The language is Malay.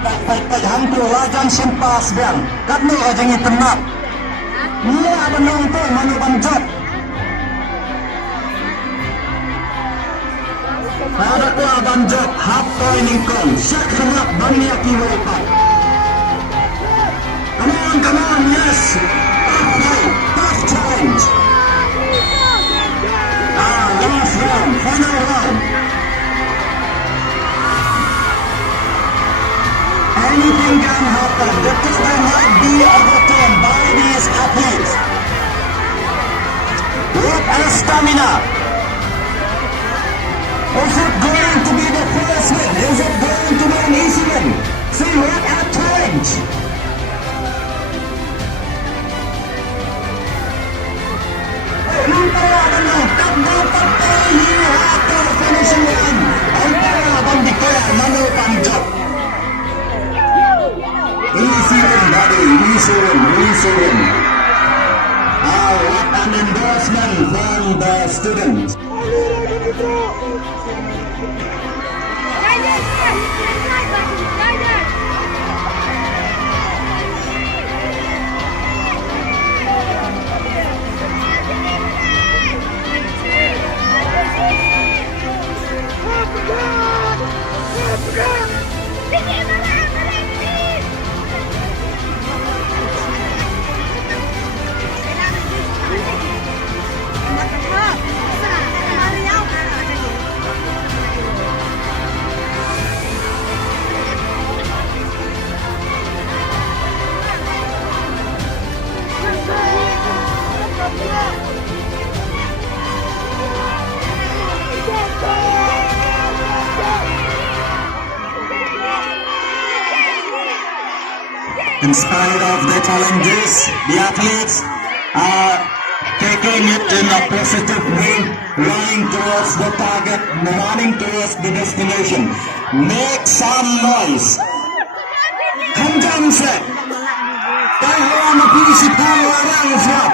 Phải hantu lajan simpas biang. Kadno aja tenap. Mula ada nongto manu banjat. Ada kuah banjat hap toy ningkon. Syak hendak banyak kiwaipat. Come on, yes. Tough fight, tough challenge. Last round, final round. Anything can happen. The title might be overturned by these athletes. What a stamina! Is it going to be the first win? Is it going to be an easy win? See what a challenge! Antara abang tak dapat terlihat ke finishing line. Antara abang dikira manu panjat. Easy win, buddy. Easy win. What an endorsement from the students. In spite of the challenges, the athletes are taking it in a positive way, running towards the target, running towards the destination. Make some noise. Kencang set. Kahwa mapili si orang siap.